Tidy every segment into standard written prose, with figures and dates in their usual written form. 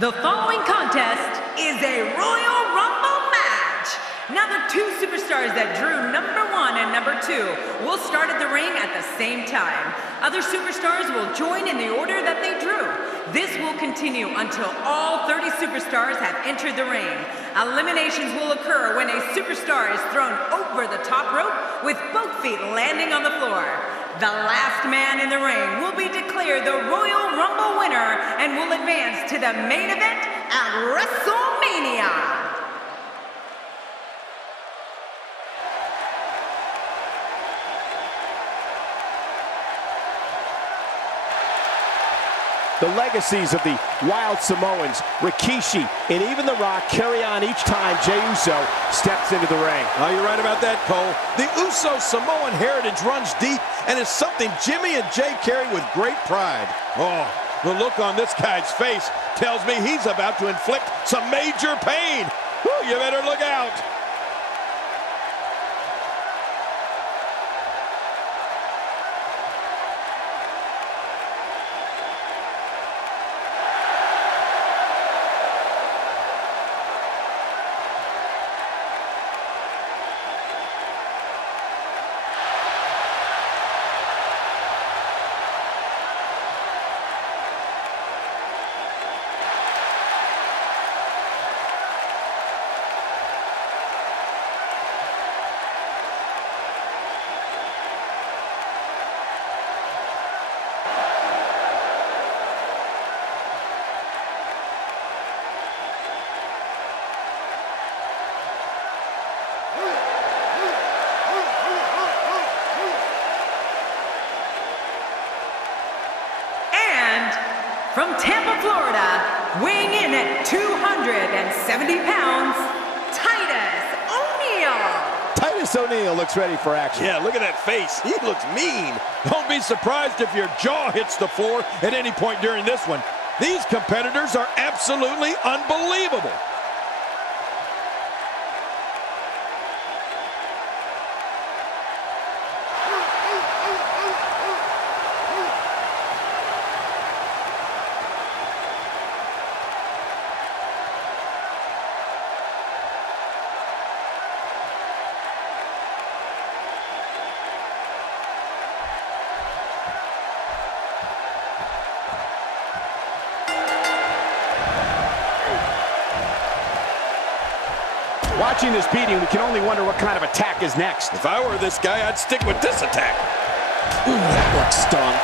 The following contest is a Royal Rumble match. Now the two superstars that drew number 1 and number 2 will start at the ring at the same time. Other superstars will join in the order that they drew. This will continue until all 30 superstars have entered the ring. Eliminations will occur when a superstar is thrown over the top rope with both feet landing on the floor. The last man in the ring will be declared the Royal Rumble winner and will advance to the main event at WrestleMania. The legacies of the Wild Samoans, Rikishi, and even The Rock carry on each time Jey Uso steps into the ring. Oh, you're right about that, Cole. The Uso Samoan heritage runs deep and is something Jimmy and Jey carry with great pride. Oh, the look on this guy's face tells me he's about to inflict some major pain. Whew, you better look out. From Tampa, Florida, weighing in at 270 pounds, Titus O'Neil. Titus O'Neil looks ready for action. Yeah, look at that face. He looks mean. Don't be surprised if your jaw hits the floor at any point during this one. These competitors are absolutely unbelievable. Watching this beating, we can only wonder what kind of attack is next. If I were this guy, I'd stick with this attack. Ooh, that looks stung.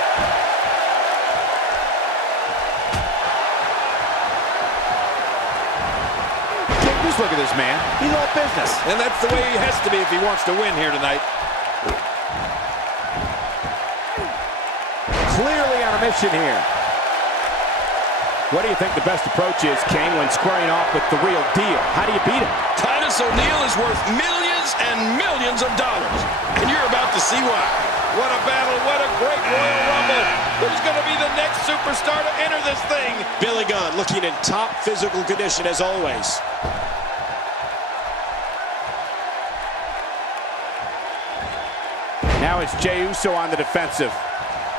Just look at this man. He's all business. And that's the way he has to be if he wants to win here tonight. Clearly on a mission here. What do you think the best approach is, King, when squaring off with the real deal? How do you beat him? Titus O'Neil is worth millions and millions of dollars. And you're about to see why. What a battle. What a great Royal Rumble. Who's going to be the next superstar to enter this thing? Billy Gunn looking in top physical condition as always. Now it's Jey Uso on the defensive.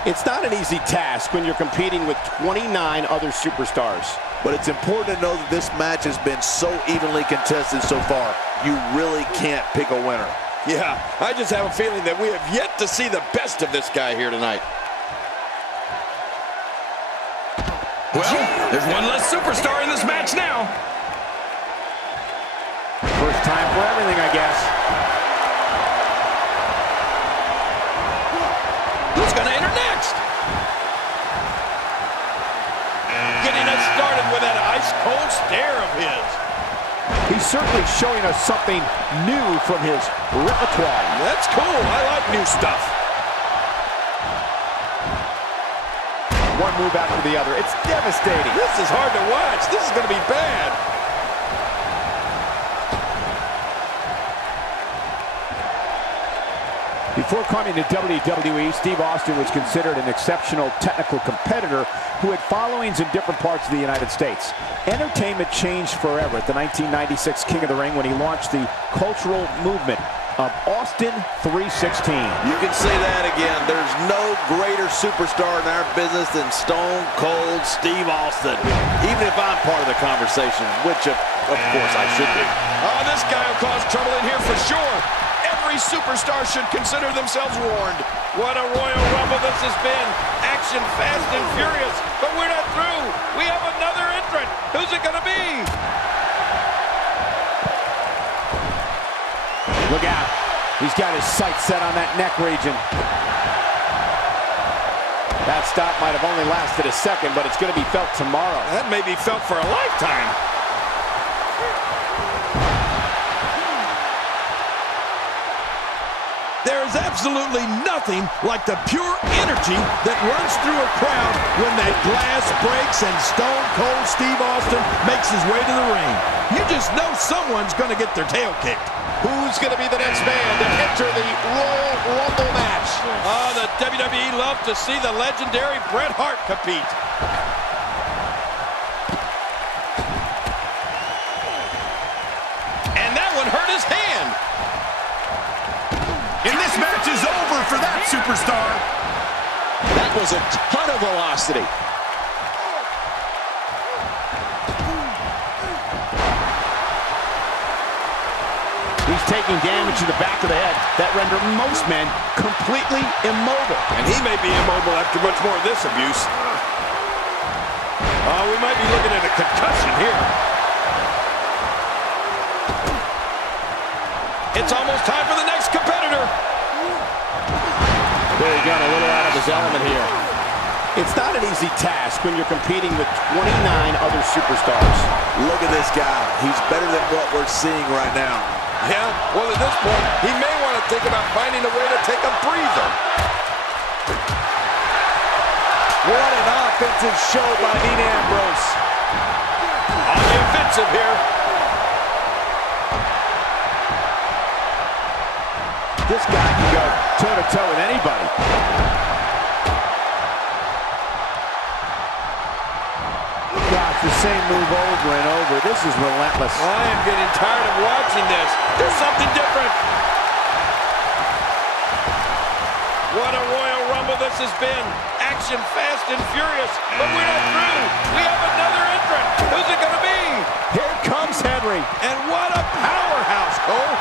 It's not an easy task when you're competing with 29 other superstars. But it's important to know that this match has been so evenly contested so far. You really can't pick a winner. Yeah, I just have a feeling that we have yet to see the best of this guy here tonight. Well, there's one less superstar in this match now. First time for everything, I guess. Who's going to enter next? Getting us started with that ice-cold stare of his. He's certainly showing us something new from his repertoire. That's cool. I like new stuff. One move after the other. It's devastating. This is hard to watch. This is going to be bad. Before coming to WWE, Steve Austin was considered an exceptional technical competitor who had followings in different parts of the United States. Entertainment changed forever at the 1996 King of the Ring when he launched the cultural movement of Austin 316. You can say that again. There's no greater superstar in our business than Stone Cold Steve Austin. Even if I'm part of the conversation, which of course I should be. Oh, this guy will cause trouble in here for sure. Every superstar should consider themselves warned. What a Royal Rumble this has been. Action fast and furious, but we're not through. We have another entrant. Who's it gonna be? Look out. He's got his sights set on that neck region. That stop might have only lasted a second, but it's going to be felt tomorrow. That may be felt for a lifetime. There is absolutely nothing like the pure energy that runs through a crowd when that glass breaks and Stone Cold Steve Austin makes his way to the ring. You just know someone's going to get their tail kicked. Who's going to be the next man to enter the Royal Rumble match? Oh, the WWE love to see the legendary Bret Hart compete. And that one hurt his hand. And this match is over for that superstar. That was a ton of velocity. He's taking damage to the back of the head that render most men completely immobile. And he may be immobile after much more of this abuse. Oh, we might be looking at a concussion here. It's almost time for the next competitor. Billy Gunn a little out of his element here. It's not an easy task when you're competing with 29 other superstars. Look at this guy. He's better than what we're seeing right now. Yeah, well, at this point, he may want to think about finding a way to take a breather. What an offensive show by Dean Ambrose. On the offensive here. This guy can go toe-to-toe with anybody. Gosh, the same move over and over. This is relentless. I am getting tired of watching this. There's something different. What a Royal Rumble this has been. Action fast and furious, but we're not through. We have another entrant. Who's it going to be? Here comes Henry. And what a powerhouse, Cole.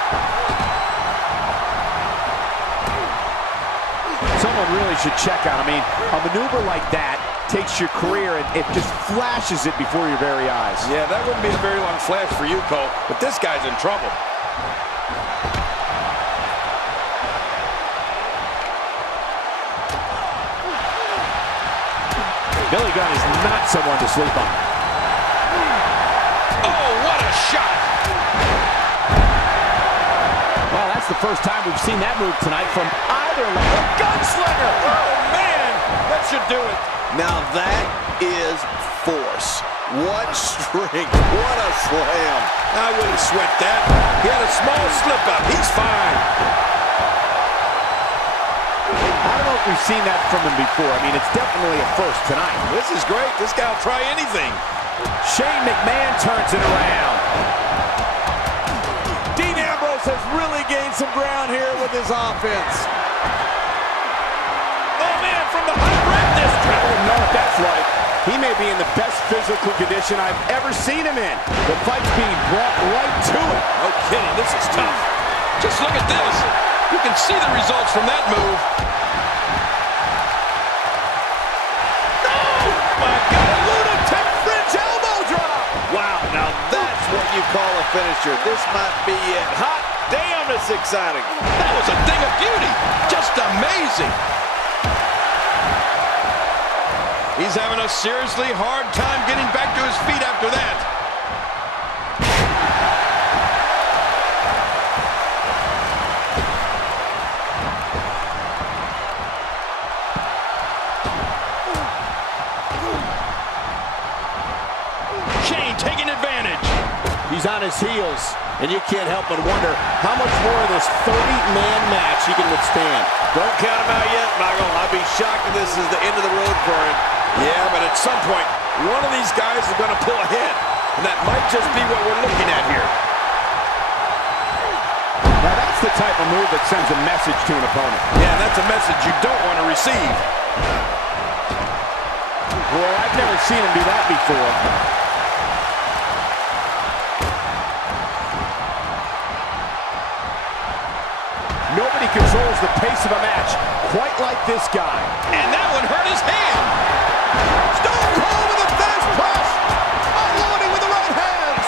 Someone really should check out. I mean, a maneuver like that takes your career and it just flashes it before your very eyes. Yeah, that wouldn't be a very long flash for you, Cole, but this guy's in trouble. Billy Gunn is not someone to sleep on. Oh, what a shot! Well, that's the first time we've seen that move tonight from either leg. Gunslinger! Oh, man! That should do it. Now that is force. What strength. What a slam. I wouldn't sweat that. He had a small slip-up. He's fine. I don't know if we've seen that from him before. I mean, it's definitely a first tonight. This is great. This guy will try anything. Shane McMahon turns it around. Dean Ambrose has really gained some ground here with his offense. Oh, man, from the high red district. I don't know what that's like. He may be in the best physical condition I've ever seen him in. The fight's being brought right to it. No kidding. This is tough. Just look at this. You can see the results from that move. Call a finisher. This might be it. Hot damn, it's exciting. That was a thing of beauty. Just amazing. He's having a seriously hard time getting back to his feet after that. Shane taking advantage. He's on his heels, and you can't help but wonder how much more of this 30-man match he can withstand. Don't count him out yet, Michael. I'd be shocked if this is the end of the road for him. Yeah, but at some point, one of these guys is going to pull ahead, and that might just be what we're looking at here. Now that's That's the type of move that sends a message to an opponent. Yeah, that's a message you don't want to receive. Boy, I've never seen him do that before. Nobody controls the pace of a match quite like this guy. And that one hurt his hand. Stone Cold with a fast press. Unloading with the right hands.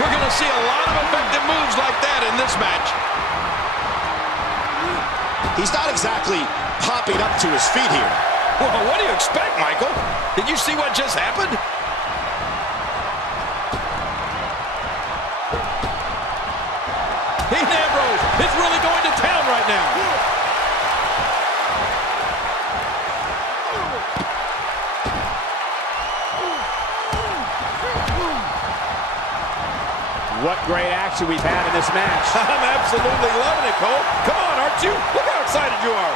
We're going to see a lot of effective moves like that in this match. He's not exactly popping up to his feet here. Well, what do you expect, Michael? Did you see what just happened? Dean Ambrose is really going to town right now. What great action we've had in this match. I'm absolutely loving it, Cole. Come on, aren't you? Look how excited you are.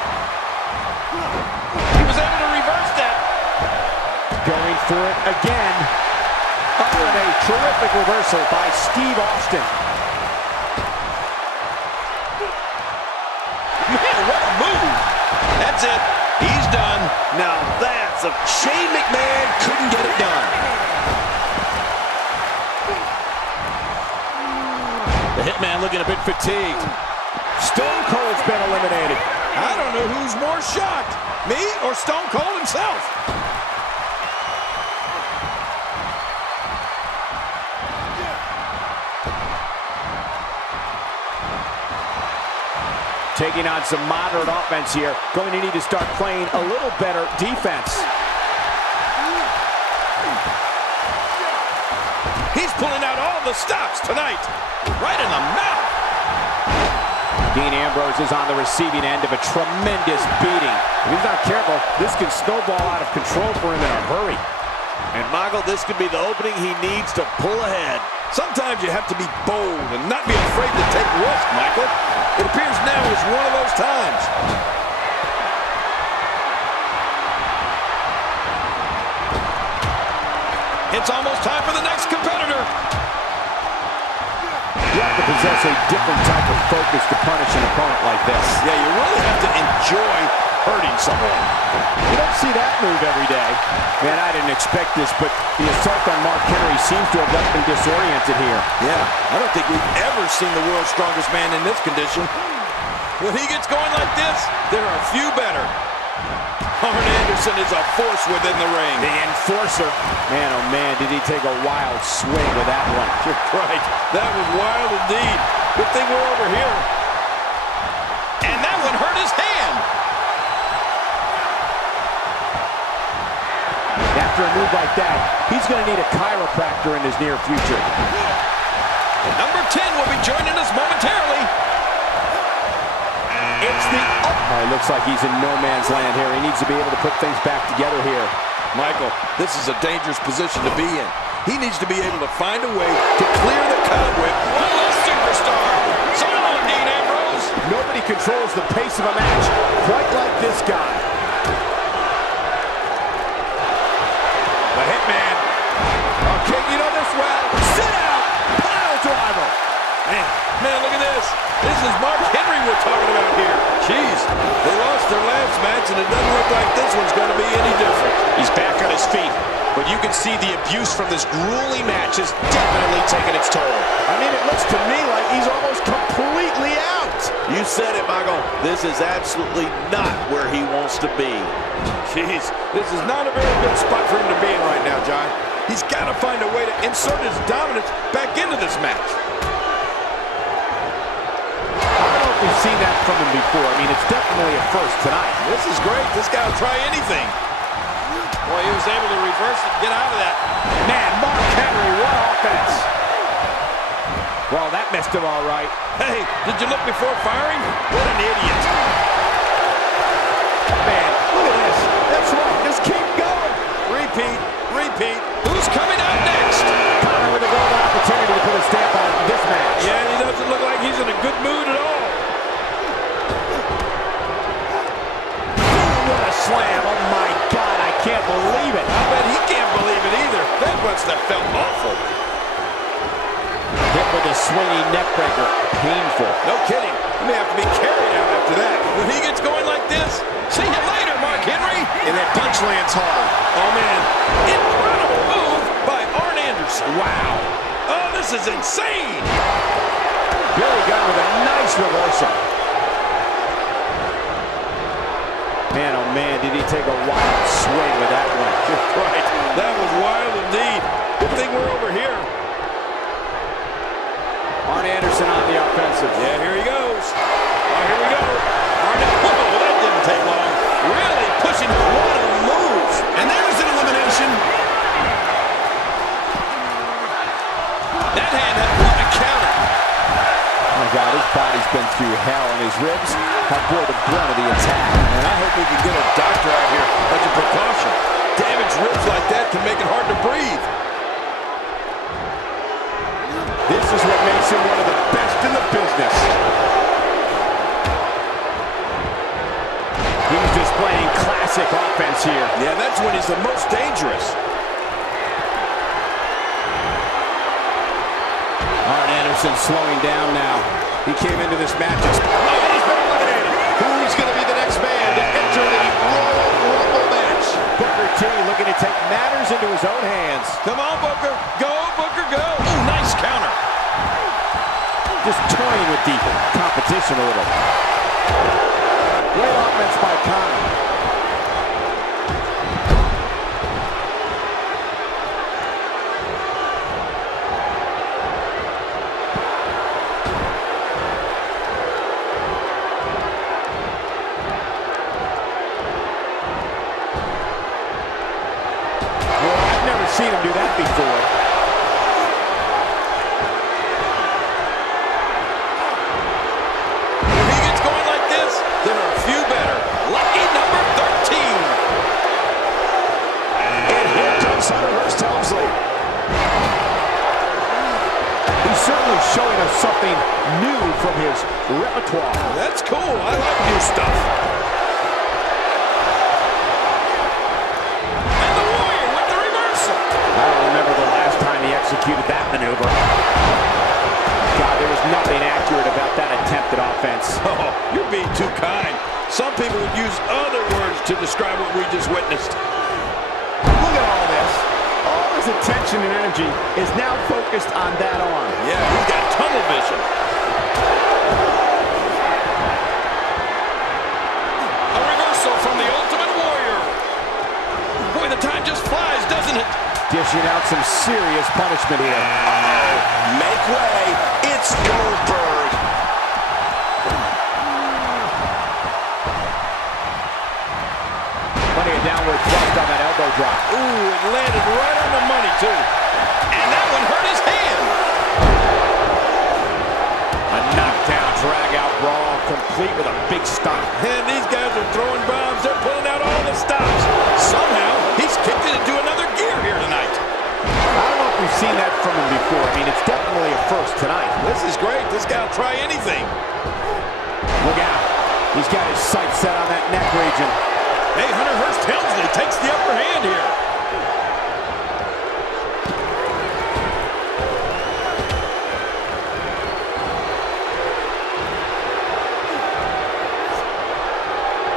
He was able to reverse that. Going for it again. Oh, and a terrific reversal by Steve Austin. Man, what a move. That's it. He's done. Now that's a... Shane McMahon couldn't get it done. The Hitman looking a bit fatigued. Stone Cold's been eliminated. I don't know who's more shocked, me or Stone Cold himself. Taking on some moderate offense here. Going to need to start playing a little better defense. He's pulling out all the stops tonight. Right in the mouth. Dean Ambrose is on the receiving end of a tremendous beating. If he's not careful, this can snowball out of control for him in a hurry. And Michael, this could be the opening he needs to pull ahead. Sometimes you have to be bold and not be afraid to take risks, Michael. It appears now is one of those times. It's almost time for the next competitor. You have to possess a different type of focus to punish an opponent like this. Yeah, you really have to enjoy hurting someone. You don't see that move every day. Man, I didn't expect this, but the assault on Mark Henry seems to have left him disoriented here. Yeah, I don't think we've ever seen the world's strongest man in this condition. When he gets going like this, there are few better. Arn Anderson is a force within the ring. The enforcer. Man, oh man, did he take a wild swing with that one. You're right. That was wild indeed. Good thing we're over here. And that one hurt his hand. After a move like that, he's going to need a chiropractor in his near future. Number 10 will be joining us momentarily. It's the... Oh, it looks like he's in no man's land here. He needs to be able to put things back together here. Michael, this is a dangerous position to be in. He needs to be able to find a way to clear the cobweb. One less superstar. So long, Dean Ambrose. Nobody controls the pace of a match quite like this guy. The Hitman. Okay, you know this well. Sit out! Pile driver! Man, look at this. This is Mark Henry we're talking about here. Jeez, they lost their last match, and it doesn't look like this one's going to be any different. He's back on his feet, but you can see the abuse from this grueling match has definitely taken its toll. I mean, it looks to me like he's almost completely out. You said it, Michael. This is absolutely not where he wants to be. Jeez, this is not a very good spot for him to be in right now, John. He's got to find a way to insert his dominance back into this match. We've seen that from him before. I mean, it's definitely a first tonight. This is great. This guy will try anything. Boy, he was able to reverse it and get out of that. Man, Mark Henry, what offense. Well, that messed him all right. Hey, did you look before firing? What an idiot. Man, look at this. That's right. Just keep going. Repeat, repeat. Who's coming out next? Connor with a golden opportunity to put a stamp on this match. Yeah, he doesn't look like he's in a good mood at all. What a slam. Oh, my God. I can't believe it. I bet he can't believe it either. That must have felt awful. Hitman with a swinging neck breaker. Painful. No kidding. He may have to be carried out after that. When he gets going like this, see you later, Mark Henry. And that punch lands hard. Oh, man. Incredible move by Arn Anderson. Wow. Oh, this is insane. Billy Gunn with a nice reversal. Man, oh man, did he take a wild swing with that one. Right. That was wild indeed. Good thing we're over here. Arn Anderson on the offensive. Yeah, here he goes. Oh, here we go. Arn, whoa, that didn't take long. Really pushing him. What a move. And there's an elimination. That hand had what a counter. Oh my God, his body's been through hell, and his ribs have bore the brunt of the attack. And I hope we can get a doctor out here as a precaution. Damaged ribs like that can make it hard to breathe. This is what makes him one of the best in the business. He's displaying classic offense here. Yeah, that's when he's the most dangerous. Arn Anderson slowing down now. He came into this match. Oh, and he's been eliminated. Who's going to be the next man to enter the Royal Rumble match? Booker T looking to take matters into his own hands. Come on, Booker. Go, Booker, go. Ooh, nice counter. Just toying with the competition a little. Great offense by Conor. Seen him do that before. When he gets going like this, there are a few better. Lucky number 13. And here comes Hunter Hearst Helmsley. He's certainly showing us something new from his repertoire. That's cool. I like new stuff. I don't remember the last time he executed that maneuver. God, there was nothing accurate about that attempted offense. Oh, you're being too kind. Some people would use other words to describe what we just witnessed. Look at all this. All his attention and energy is now focused on that arm. Yeah, he's got tunnel vision. A reversal from the Ultimate Warrior. Boy, the time just flies, doesn't it? Dishing out some serious punishment here. Make way. It's Goldberg. Plenty of downward thrust on that elbow drop. Ooh, it landed right on the money, too. And that one hurt his hand. A knockdown, drag-out brawl, complete with a big stomp. And these guys are throwing bombs. They're pulling out all the stops. Somehow, he's kicked it into another gear here tonight. I don't know if we've seen that from him before. I mean, it's definitely a first tonight. This is great. This guy will try anything. Look out. He's got his sights set on that neck region. Hey, Hunter Hearst Helmsley takes the upper hand here.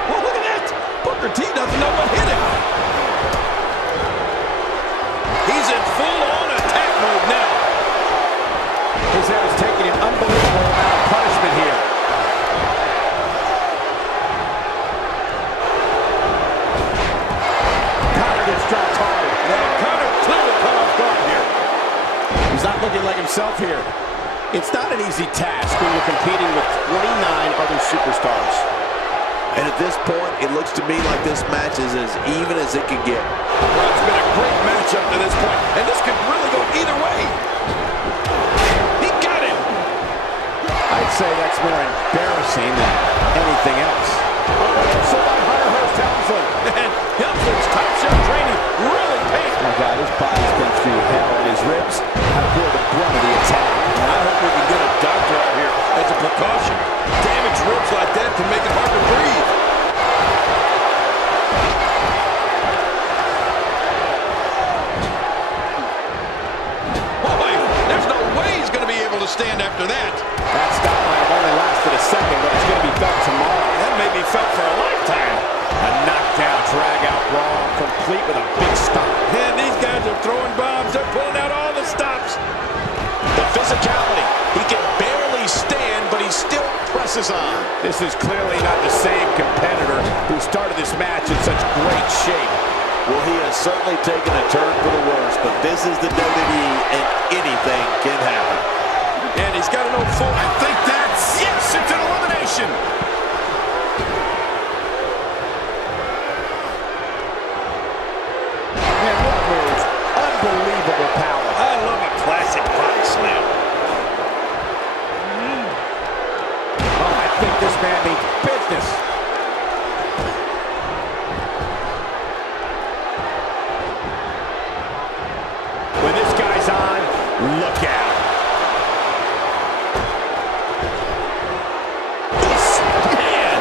Well, look at that. Booker T doesn't know what hit him. He's in full-on attack mode now. His head is taking an unbelievable amount of punishment here. Conor gets dropped hard. Now, Conor clearly caught off guard here. He's not looking like himself here. It's not an easy task when you're competing with 29 other superstars. And at this point, it looks to me like this match is as even as it can get. Well, it's been a great match up to this point, and this could really go either way. He got him. I'd say that's more embarrassing than anything else. So by Hunter Hearst Helmsley. And Helmsley's top shot training really paid. Oh my God, his body's been through hell, and his ribs have bore the brunt of the attack. I hope we can get a doctor out here as a precaution. Damaged ribs like that can make it hard to breathe. Boy, there's no way he's going to be able to stand after that. That stop might have only lasted a second, but it's going to be felt tomorrow. That may be felt for a lifetime. A knockdown, drag-out brawl, complete with a big stop. And these guys are throwing bombs. They're pulling out all the stops. The physicality. He can barely stand, but he still presses on. This is clearly not the same competitor who started this match in such great shape. Well, he has certainly taken a turn for the worse, but this is the WWE, and anything can happen. And he's got an old full. I think that's, yes, it's an elimination. Man, what move. Unbelievable power. I love a classic body slam. Oh, I think this man means business. When this guy's on, look out. This man.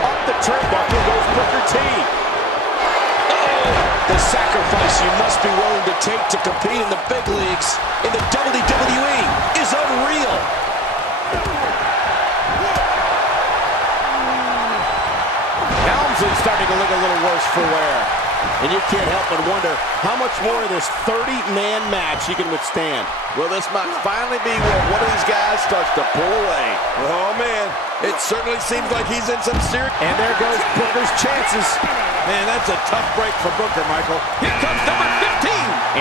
Up the turnbuckle goes Booker T. The sacrifice you must be willing to take to compete in the big leagues in the WWE is unreal. Helmsley's starting to look a little worse for wear. And you can't help but wonder how much more of this 30-man match he can withstand. Well, this might finally be where one of these guys starts to pull away. Oh, man. It certainly seems like he's in some serious... And there goes Booker's chances. Man, that's a tough break for Booker, Michael. Here comes number 15.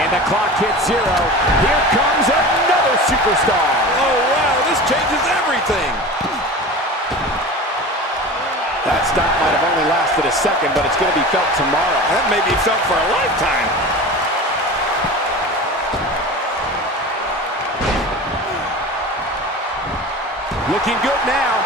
And the clock hits 0. Here comes another superstar. Oh, wow. This changes everything. That stop might have only lasted a second, but it's going to be felt tomorrow. That may be felt for a lifetime. Looking good now.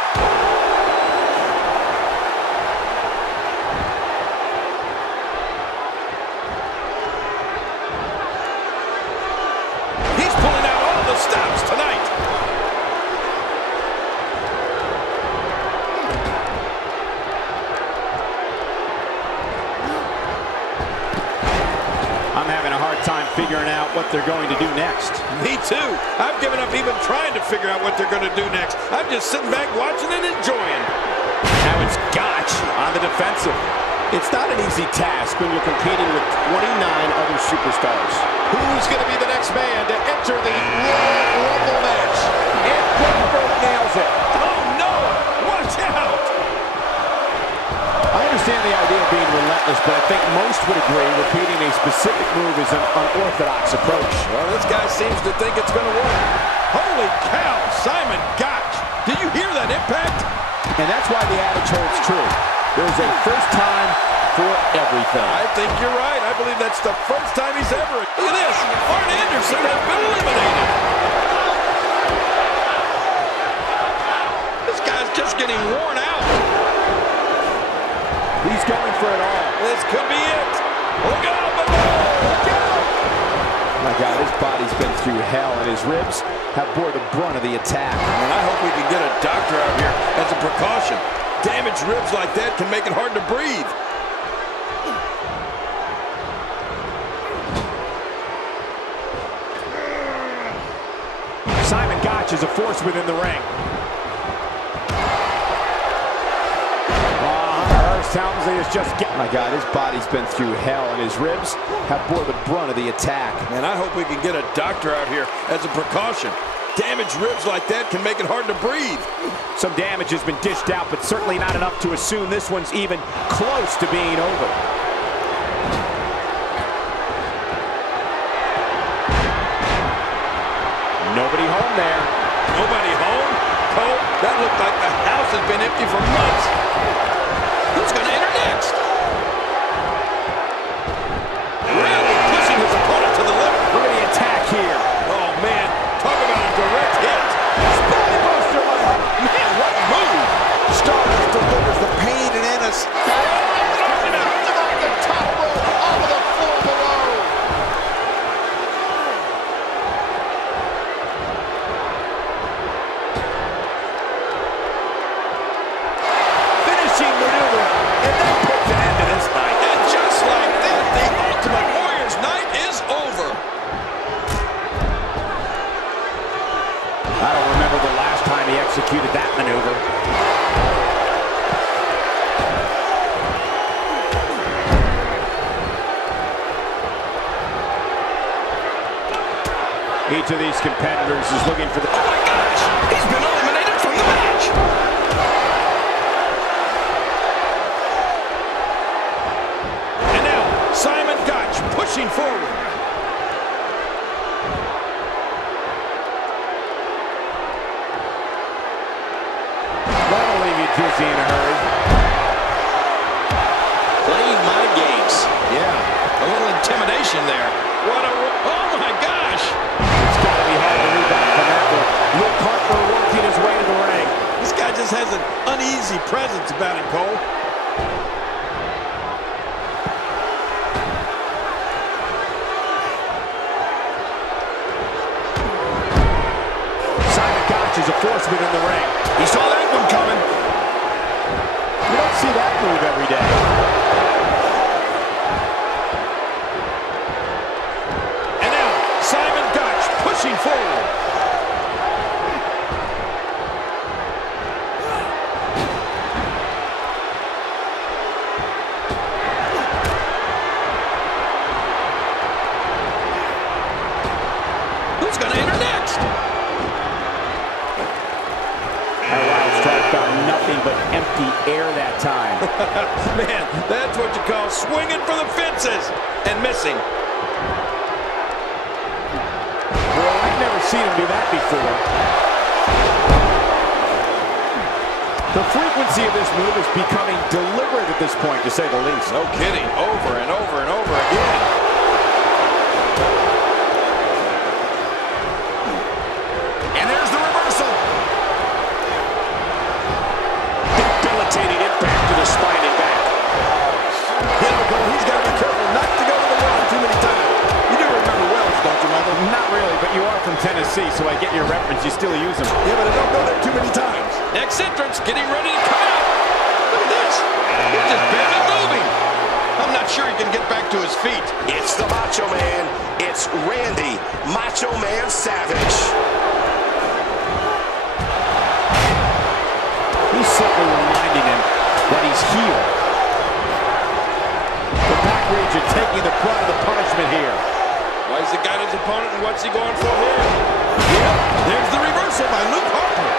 He's pulling out all the stops tonight. I'm having a hard time figuring out what they're going to do next. Me too. I've given up even trying to figure out what they're going to do next. I'm just sitting back watching and enjoying. Now it's Gotch on the defensive. It's not an easy task when you're competing with 29 other superstars. Who's going to be the next man to enter the Royal Rumble match? And Goldberg nails it. Oh, no! Watch out! I understand the idea of being relentless, but I think most would agree repeating a specific move is an unorthodox approach. Well, this guy seems to think it's going to work. Holy cow, Simon Gotch. Did you hear that impact? And that's why the adage holds true. There's a first time for everything. I think you're right. I believe that's the first time he's ever... Look at this. Arn Anderson has been eliminated. This guy's just getting worn out. He's going for it all. This could be it. Look out, look out. My God, his body's been through hell, and his ribs have bore the brunt of the attack. And I hope we can get a doctor out here as a precaution. Damaged ribs like that can make it hard to breathe. Simon Gotch is a force within the ring. Helmsley is just getting... My God, his body's been through hell, and his ribs have bore the brunt of the attack. And I hope we can get a doctor out here as a precaution. Damaged ribs like that can make it hard to breathe. Some damage has been dished out, but certainly not enough to assume this one's even close to being over. Nobody home there. Nobody home? Cole, that looked like the house has been empty for months. Who's going to enter next? Really pushing his opponent to the limit. Look at the attack here. Oh, man. Talk about a direct hit. Spine buster. Man, what a move. Stardust delivers the pain and Ennis. The top rope over the floor below. Each of these competitors is looking for the... Oh my gosh! He's been eliminated from the match! And now, Simon Gotch pushing forward. That'll leave you dizzy in a hurry. Playing mind games. Yeah, a little intimidation there. What a... Oh my gosh! It's got to be hard to rebound from that one. Luke Harper working his way to the ring. This guy just has an uneasy presence about him, Cole. Simon Gotch is a force within the ring. He saw that one coming. You don't see that move every day. And now, Simon Gotch pushing forward. Who's going to enter next? That wild strike found nothing but empty air that time. Man, that's what you call swinging for the fences and missing. Well, I've never seen him do that before. The frequency of this move is becoming deliberate at this point, to say the least. No kidding. Over and over and over again. And there's the reversal. Debilitating impact to the spine and back. You know, Cole, he's got to be careful not to go to the well too many times. You do remember wells, don't you, Michael? Not really, but you are from Tennessee, so I get your reference. You still use them. Yeah, but I don't go there too many times. Next entrance, getting ready to come out. Look at this. He's just barely moving. I'm not sure he can get back to his feet. It's the Macho Man. It's Randy Macho Man Savage. He's simply reminding him that he's here. The back region taking the brunt of the punishment here. Why is the guy his opponent, and what's he going for here? Yep, there's the reversal by Luke Harper.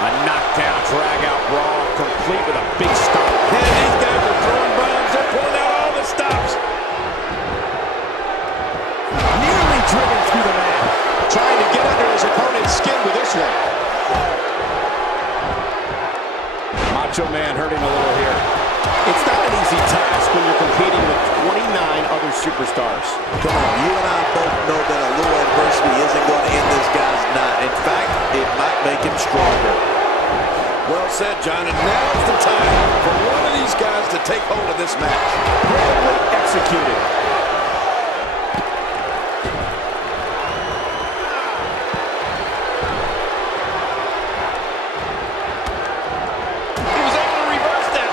A knockdown, drag-out brawl, complete with a big stop. And these guys are throwing bombs. They're pulling out all the stops. Nearly driven through the mat. Trying to get under his opponent's skin with this one. Macho Man hurting a little here. It's not an easy task when you're competing with 29 other superstars. Come on, you and I both know that a little adversity isn't going to end this guy's night. In fact, it might make him stronger. Well said, John, and now's the time for one of these guys to take hold of this match. Brilliantly executed. He was able to reverse that.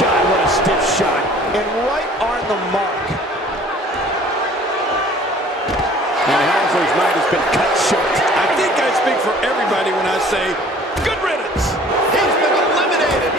God, what a stiff shot. And right on the mark. And Hauser's night has been cut short. I think I speak for everybody when I say, good riddance. He's been eliminated.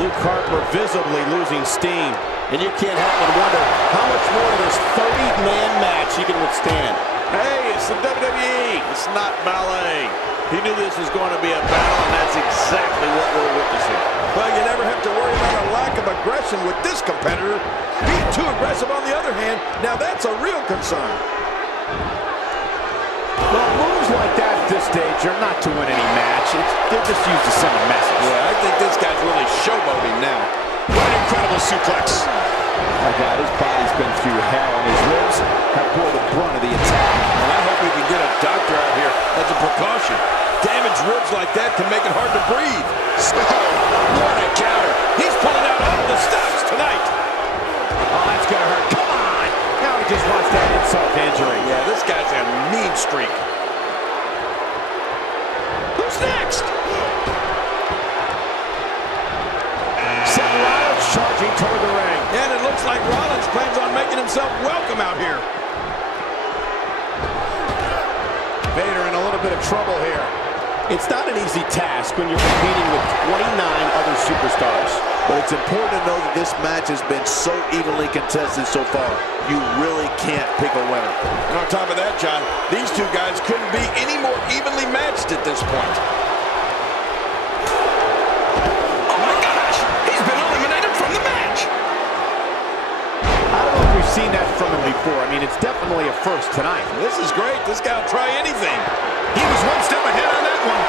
Luke Harper visibly losing steam. And you can't help but wonder how much more of this 30-man match he can withstand. Hey, it's the WWE. It's not ballet. He knew this was going to be a battle, and that's exactly what we're witnessing. Well, you never have to worry about a lack of aggression with this competitor. Being too aggressive, on the other hand, now that's a real concern. Well, moves like that at this stage are not to win any match. They're just used to send a message. Yeah, I think this guy's really showboating now. What an incredible suplex. My God, his body's been through hell, and his ribs have bore the brunt of the attack. And I hope we can get a doctor out here as a precaution. Damaged ribs like that can make it hard to breathe. What a counter. He's pulling out all the stops tonight. Oh, that's gonna hurt. Come on! Now he just wants that insult to injury. Yeah, this guy's a mean streak. Who's next? Seth Rollins charging toward the ring. And it looks like Rollins plans on making himself welcome out here. Vader in a little bit of trouble here. It's not an easy task when you're competing with 29 other superstars. But it's important to know that this match has been so evenly contested so far. You really can't pick a winner. And on top of that, John, these two guys couldn't be any more evenly matched at this point. Oh my gosh! He's been eliminated from the match! I don't know if we've seen that from him before. I mean, it's definitely a first tonight. This is great. This guy will try anything. He was one step ahead on that one.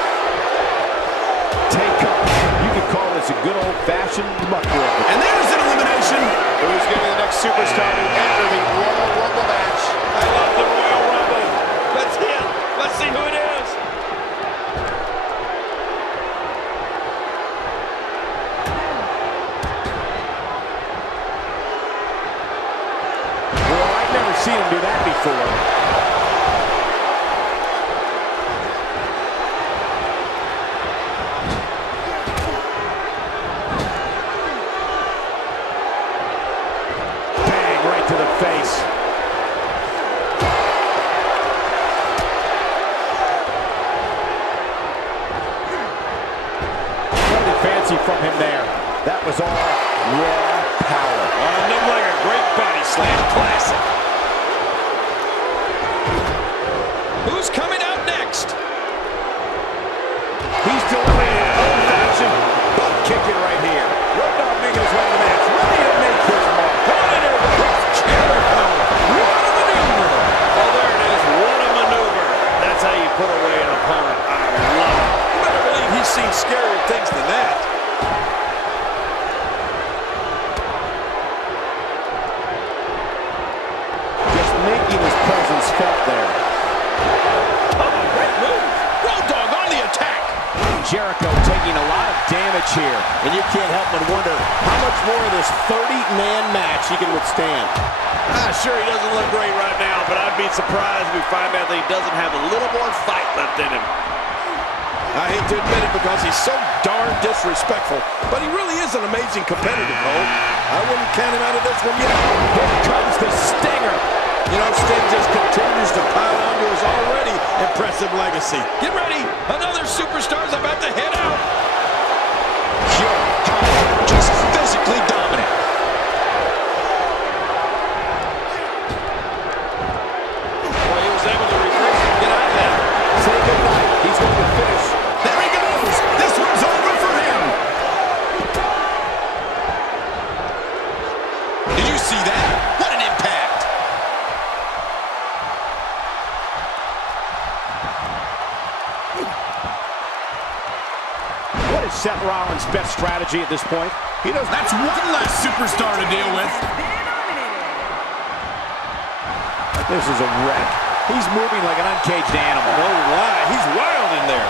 Take cover. You could call this a good old-fashioned muckraker. And there's an elimination. Who's going to be the next superstar to enter the Royal Rumble match? I love the Royal Rumble. That's him. Let's see who it is. Well, I've never seen him do that before. To the face. Nothing fancy from him there. That was all raw power. Nothing like a great body slam. Classic. Who's coming out next? He's delivering old-fashioned butt kicking right here. Road Dogg making his way to the match. Ready to make his mark. Come on in here. What a maneuver. Oh, there it is. What a maneuver. That's how you put away an opponent. I love it. You better believe he's seen scarier things than that. Just making his presence felt there. Oh, great move. Road Dogg on the attack. Jericho taking a lot of damage here. And you can't help but wonder how much more of this 30-man match he can withstand. Sure, he doesn't look great right now, but I'd be surprised if we find out that he doesn't have a little more fight left in him. I hate to admit it because he's so darn disrespectful, but he really is an amazing competitor, Cole. I wouldn't count him out of this one yet. Here comes the stinger. You know, Sting just continues to pile on to his already impressive legacy. Get ready. Another superstar's about to head out. Just physically dominant. Boy, he was able to reverse and get out of that. Say goodnight. He's going to finish. There he goes. This one's over for him. Did you see that? What an impact. What is Seth Rollins' best strategy at this point? He doesn't. That's one less superstar to deal with. This is a wreck. He's moving like an uncaged animal. No lie. He's wild in there.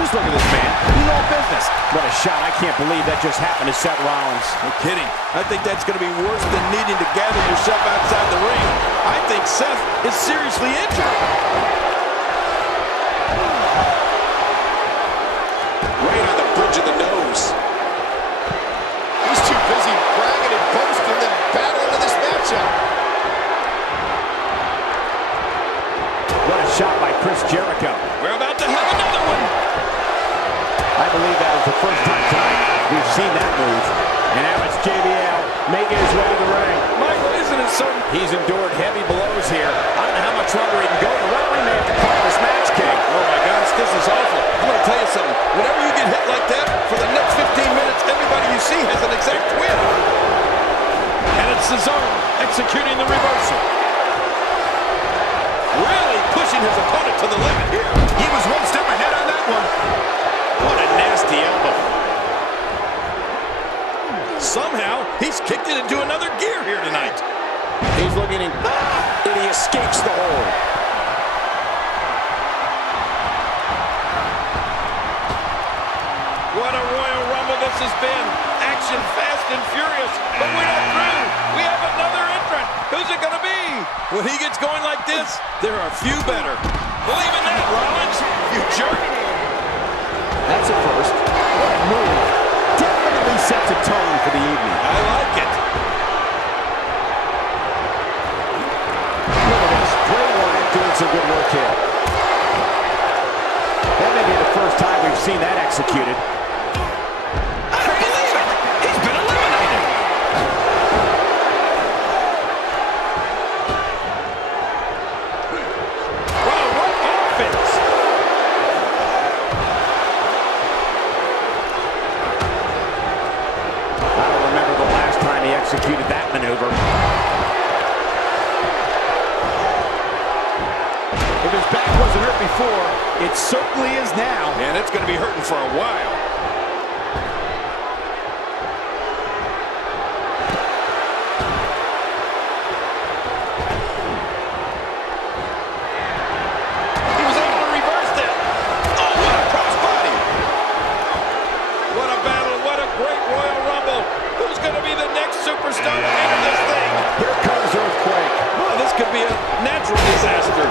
Just look at this man. He's all business. What a shot. I can't believe that just happened to Seth Rollins. No kidding. I think that's going to be worse than needing to gather yourself outside the ring. I think Seth is seriously injured. Right on the bridge of the nose. He's too busy bragging and boasting than battling in this matchup. What a shot by Chris Jericho. We're about to have another one. I believe that is the first time tonight we've seen that move. And now it's JBL making his way to the ring. Michael, isn't it certain? He's endured heavy blows here. I don't know how much longer he can go. The referee may have to call this match, King. Oh my gosh, this is awful. I'm going to tell you something. Whenever you get hit like that, for the next 15 minutes, everybody you see has an exact win. And it's Cesaro executing the reversal. Really pushing his opponent to the limit here. He was one step ahead on that one. What a nasty elbow. Somehow, he's kicked it into another gear here tonight. He's looking in, and he escapes the hold. What a Royal Rumble this has been. Action fast and furious, but we're not through. We have another entrant. Who's it going to be? When he gets going like this, there are few better. Believe in that, Rollins, you jerk. That's a first. What a move. Definitely sets a tone for the evening. I like it. seen that executed. I don't believe it. He's been eliminated. Wow, what offense. I don't remember the last time he executed that maneuver. If his back wasn't hurt before, it certainly is now. And it's going to be hurting for a while. He was able to reverse that. Oh, what a crossbody. What a battle. What a great Royal Rumble. Who's going to be the next superstar to enter this thing? Here comes Earthquake. Well, this could be a natural disaster.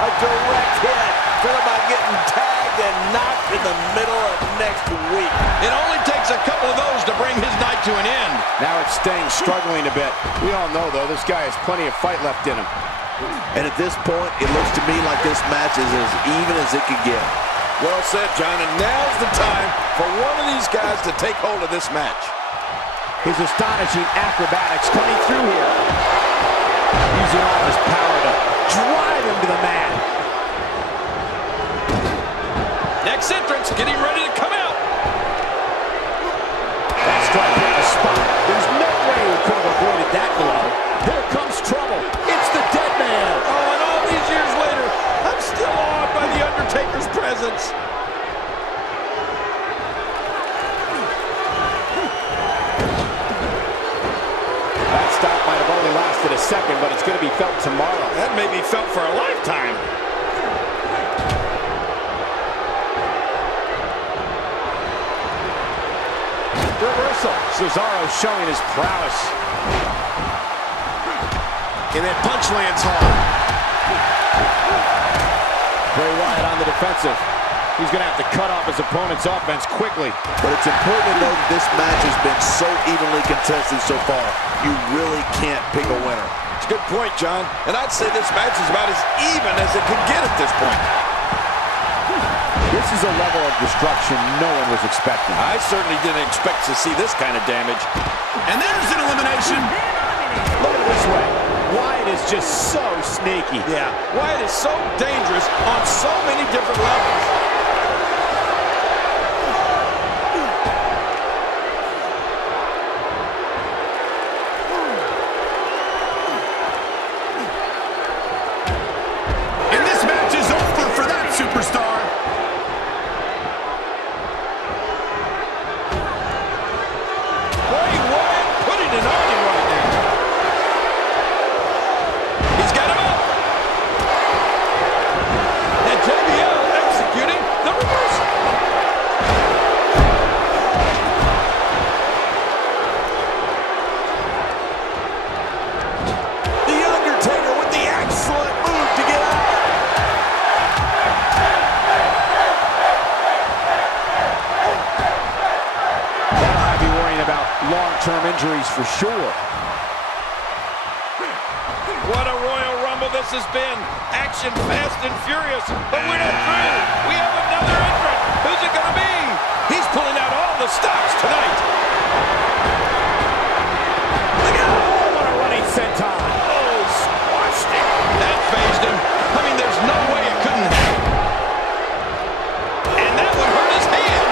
A direct hit. Talk about getting tagged and knocked in the middle of next week. It only takes a couple of those to bring his night to an end. Now it's Sting struggling a bit. We all know, though, this guy has plenty of fight left in him. And at this point, it looks to me like this match is as even as it could get. Well said, John, and now's the time for one of these guys to take hold of this match. His astonishing acrobatics coming through here. Using all his power to drive him to the mat. Next entrance, getting ready to come out. That strike hit the spot. There's no way he could have avoided that blow. Here comes trouble. It's the dead man. Oh, and all these years later, I'm still awed by the Undertaker's presence. That stop might have only lasted a second, but it's going to be felt tomorrow. That may be felt for a lifetime. Reversal. Cesaro showing his prowess. And that punch lands hard. Bray Wyatt on the defensive. He's going to have to cut off his opponent's offense quickly. But it's important to know that this match has been so evenly contested so far. You really can't pick a winner. It's a good point, John. And I'd say this match is about as even as it could get at this point. This is a level of destruction no one was expecting. I certainly didn't expect to see this kind of damage. And there's an elimination. Look at it this way. Wyatt is just so sneaky. Yeah, Wyatt is so dangerous on so many different levels. And this match is over for that superstar. Bray Wyatt putting it on him right now. He's got him up. And JBL executing the reversal. The Undertaker with the excellent move to get out. That'll have you worrying about long-term injuries for sure. What a Royal Rumble this has been. Action fast and furious. But we're not through. We have another entrant. Who's it going to be? He's pulling out all the stops tonight. Look out. Oh, what a running senton. Oh, squashed him. That phased him. I mean, there's no way it couldn't happen. And that would hurt his hand.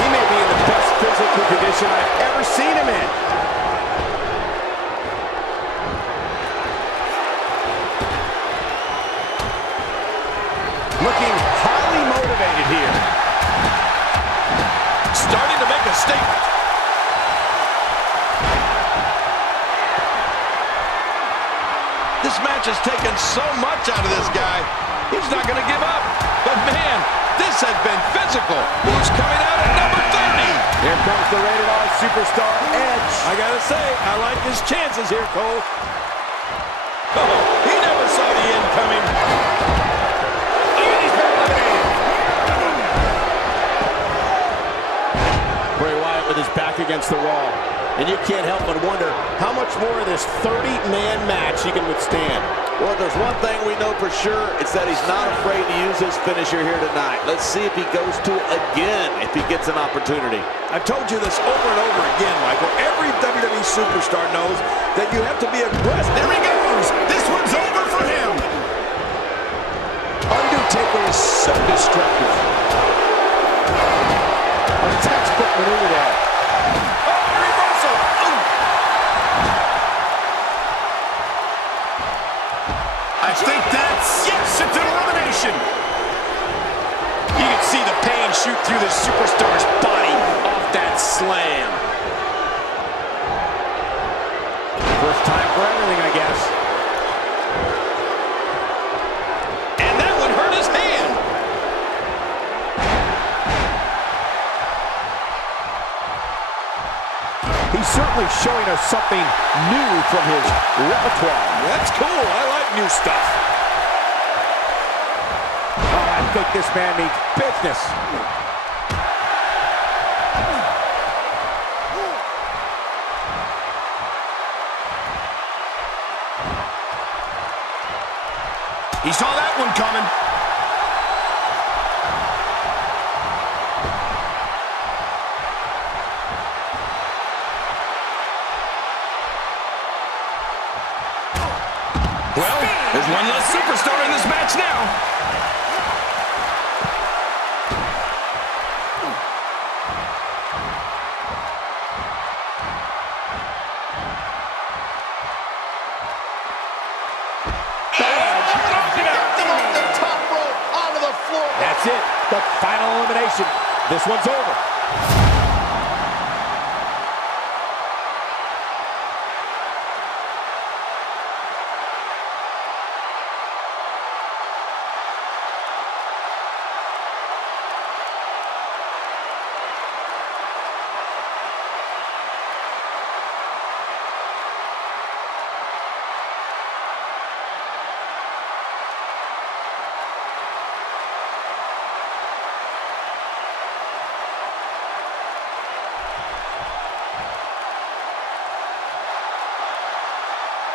He may be in the best physical condition I've ever seen him in. Looking highly motivated here. Starting to make a statement. This match has taken so much out of this guy. He's not going to give up. But man, this has been physical. Who's coming out at number 30? Here comes the rated R superstar, Edge. I got to say, I like his chances here, Cole. Oh, he never saw the end coming. Bray Wyatt with his back against the wall. And you can't help but wonder how much more of this 30-man match he can withstand. Well, there's one thing we know for sure. It's that he's not afraid to use his finisher here tonight. Let's see if he goes to it again if he gets an opportunity. I've told you this over and over again, Michael. Every WWE superstar knows that you have to be aggressive. There he goes. This one's over for him. Undertaker is so destructive. A textbook maneuver there. I think that's, yes, it's an elimination. You can see the pain shoot through this superstar's body off that slam. First time for everything, I guess. And that one hurt his hand. He's certainly showing us something new from his repertoire. That's cool. I like new stuff. Oh, I think this man means business. He saw that one coming. Well, there's one less superstar in this match now. That's it. The final elimination. This one's over.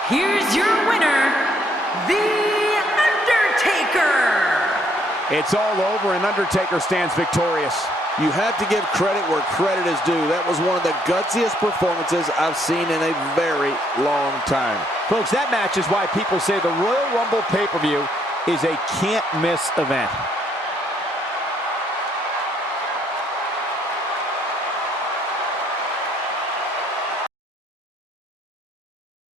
Here's your winner, The Undertaker. It's all over and Undertaker stands victorious. You have to give credit where credit is due. That was one of the gutsiest performances I've seen in a very long time. Folks, that match is why people say the Royal Rumble pay-per-view is a can't-miss event.